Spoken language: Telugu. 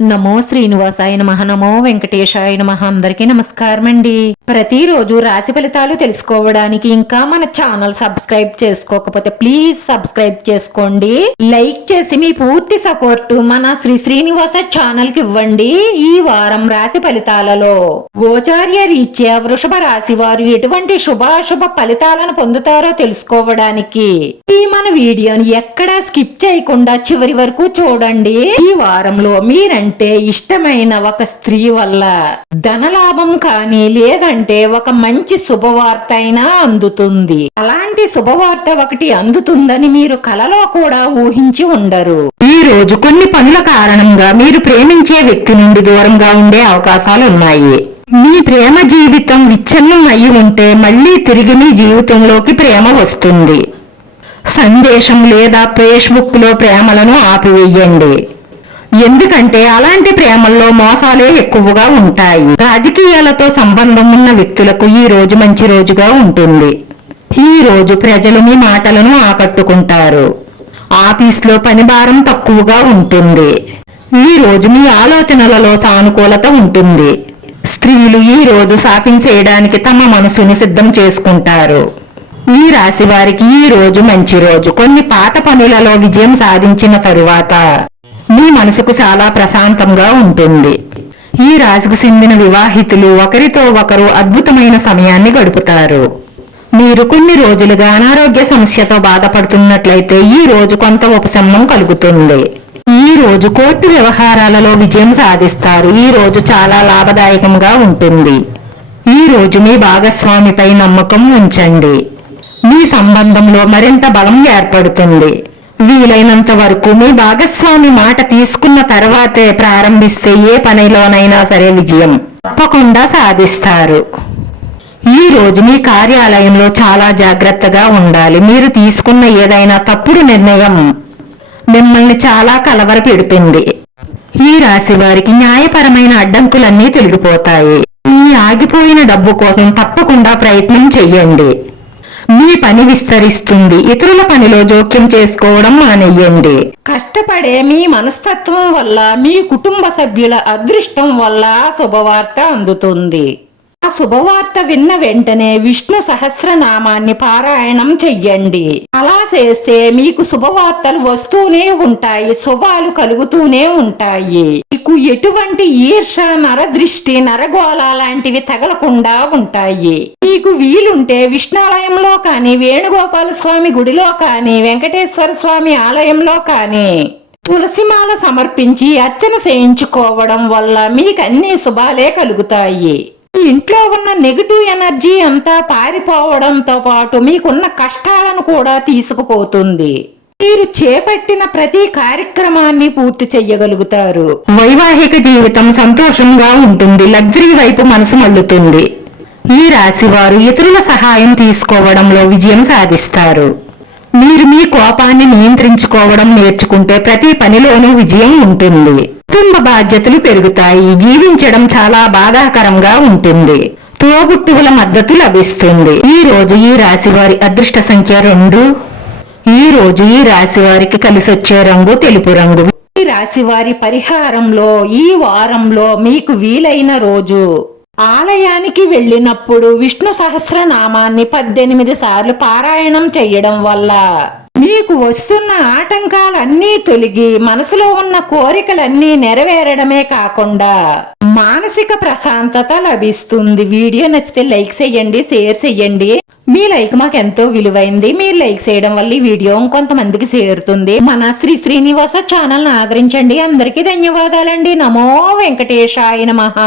నమో శ్రీనివాసాయ నమః. నమో వెంకటేశాయ నమః. అందరికీ నమస్కారం అండి. ప్రతిరోజు రాశి ఫలితాలు తెలుసుకోవడానికి ఇంకా మన ఛానల్ సబ్స్క్రైబ్ చేసుకోకపోతే ప్లీజ్ సబ్స్క్రైబ్ చేసుకోండి. లైక్ చేసి మీ పూర్తి సపోర్ట్ మన శ్రీనివాస ఛానల్ కి ఇవ్వండి. ఈ వారం రాశి ఫలితాలలో గోచార్య రీత్యా వృషభ రాశి వారు ఎటువంటి శుభాశుభ ఫలితాలను పొందుతారో తెలుసుకోవడానికి ఈ మన వీడియోని ఎక్కడా స్కిప్ చేయకుండా చివరి వరకు చూడండి. ఈ వారంలో మీరంటే ఇష్టమైన ఒక స్త్రీ వల్ల ధనలాభం కానీ లేదంటే ఒక మంచి శుభవార్త అయినా అందుతుంది. అలాంటి శుభవార్త ఒకటి అందుతుందని మీరు కలలో కూడా ఊహించి ఉండరు. ఈ రోజు కొన్ని పనుల కారణంగా మీరు ప్రేమించే వ్యక్తి నుండి దూరంగా ఉండే అవకాశాలు ఉన్నాయి. మీ ప్రేమ జీవితం విచ్ఛిన్నం అయి ఉంటే మళ్ళీ తిరిగి మీ జీవితంలోకి ప్రేమ వస్తుంది. సందేశం లేదా ఫేస్బుక్ లో ప్రేమలను ఆపివేయండి. ఎందుకంటే అలాంటి ప్రేమల్లో మోసాలే ఎక్కువగా ఉంటాయి. రాజకీయాలతో సంబంధం ఉన్న వ్యక్తులకు ఈ రోజు మంచి రోజుగా ఉంటుంది. ఈ రోజు ప్రజలు మీ మాటలను ఆకట్టుకుంటారు. ఆఫీస్లో పని భారం తక్కువగా ఉంటుంది. ఈ రోజు మీ ఆలోచనలలో సానుకూలత ఉంటుంది. స్త్రీలు ఈ రోజు షాపింగ్ చేయడానికి తమ మనసును సిద్ధం చేసుకుంటారు. ఈ రాశి వారికి ఈ రోజు మంచి రోజు. కొన్ని పాత పనులలో విజయం సాధించిన తరువాత మీ మనసుకు చాలా ప్రశాంతంగా ఉంటుంది. ఈ రాశికి చెందిన వివాహితులు ఒకరితో ఒకరు అద్భుతమైన సమయాన్ని గడుపుతారు. మీరు కొన్ని రోజులుగా అనారోగ్య సమస్యతో బాధపడుతున్నట్లయితే ఈ రోజు కొంత ఉపశమనం కలుగుతుంది. ఈ రోజు కోర్టు వ్యవహారాలలో విజయం సాధిస్తారు. ఈ రోజు చాలా లాభదాయకంగా ఉంటుంది. ఈ రోజు మీ భాగస్వామిపై నమ్మకం ఉంచండి. మీ సంబంధంలో మరింత బలం ఏర్పడుతుంది. వీలైనంత వరకు మీ భాగస్వామి మాట తీసుకున్న తర్వాతే ప్రారంభిస్తే ఏ పనిలోనైనా సరే విజయం తప్పకుండా సాధిస్తారు. ఈ రోజు మీ కార్యాలయంలో చాలా జాగ్రత్తగా ఉండాలి. మీరు తీసుకున్న ఏదైనా తప్పుడు నిర్ణయం మిమ్మల్ని చాలా కలవరపెడుతుంది. ఈ రాశి వారికి న్యాయపరమైన అడ్డంకులన్నీ తొలగిపోతాయి. మీ ఆగిపోయిన డబ్బు కోసం తప్పకుండా ప్రయత్నం చెయ్యండి. మీ పని విస్తరిస్తుంది. ఇతరుల పనిలో జోక్యం చేసుకోవడం మానేయండి. కష్టపడే మీ మనస్తత్వం వల్ల మీ కుటుంబ సభ్యుల అదృష్టం వల్ల శుభవార్త అందుతుంది. ఆ శుభవార్త విన్న వెంటనే విష్ణు సహస్రనామాన్ని పారాయణం చెయ్యండి. అలా చేస్తే మీకు శుభవార్తలు వస్తూనే ఉంటాయి. శుభాలు కలుగుతూనే ఉంటాయి. మీకు ఎటువంటి ఈర్ష, నరదృష్టి, నరగోళ లాంటివి తగలకుండా ఉంటాయి. మీకు వీలుంటే విష్ణాలయంలో కానీ, వేణుగోపాల స్వామి గుడిలో కానీ, వెంకటేశ్వర స్వామి ఆలయంలో కానీ తులసిమాల సమర్పించి అర్చన చేయించుకోవడం వల్ల మీకు అన్ని శుభాలే కలుగుతాయి. ఇంట్లో ఉన్న నెగటివ్ ఎనర్జీ అంతా పారిపోవడంతో పాటు మీకున్న కష్టాలను కూడా తీసుకుపోతుంది. మీరు చేపట్టిన ప్రతి కార్యక్రమాన్ని పూర్తి చెయ్యగలుగుతారు. వైవాహిక జీవితం సంతోషంగా ఉంటుంది. లగ్జరీ వైపు మనసు మళ్ళుతుంది. ఈ రాశి వారు ఇతరుల సహాయం తీసుకోవడంలో విజయం సాధిస్తారు. మీరు మీ కోపాన్ని నియంత్రించుకోవడం నేర్చుకుంటే ప్రతి పనిలోనూ విజయం ఉంటుంది. కుటుంబ బాధ్యతలు పెరుగుతాయి. జీవించడం చాలా బాధాకరంగా ఉంటుంది. తోబుట్టువుల మద్దతు లభిస్తుంది. ఈ రోజు ఈ రాశి వారి అదృష్ట సంఖ్య 2. ఈ రోజు ఈ రాశి వారికి కలిసొచ్చే రంగు తెలుపు రంగు. ఈ రాశి వారి పరిహారంలో ఈ వారంలో మీకు వీలైన రోజు ఆలయానికి వెళ్ళినప్పుడు విష్ణు సహస్రనామాన్ని 18 సార్లు పారాయణం చెయ్యడం వల్ల మీకు వస్తున్న ఆటంకాలన్నీ తొలగి మనసులో ఉన్న కోరికలన్నీ నెరవేరడమే కాకుండా మానసిక ప్రశాంతత లభిస్తుంది. వీడియో నచ్చితే లైక్ చేయండి, షేర్ చేయండి. మీ లైక్ మాకు ఎంతో విలువైంది. మీరు లైక్ చేయడం వల్ల ఈ వీడియో కొంతమందికి చేరుతుంది. మన శ్రీనివాస ఛానల్ ఆదరించండి. అందరికీ ధన్యవాదాలండి. నమో వెంకటేశాయ నమః.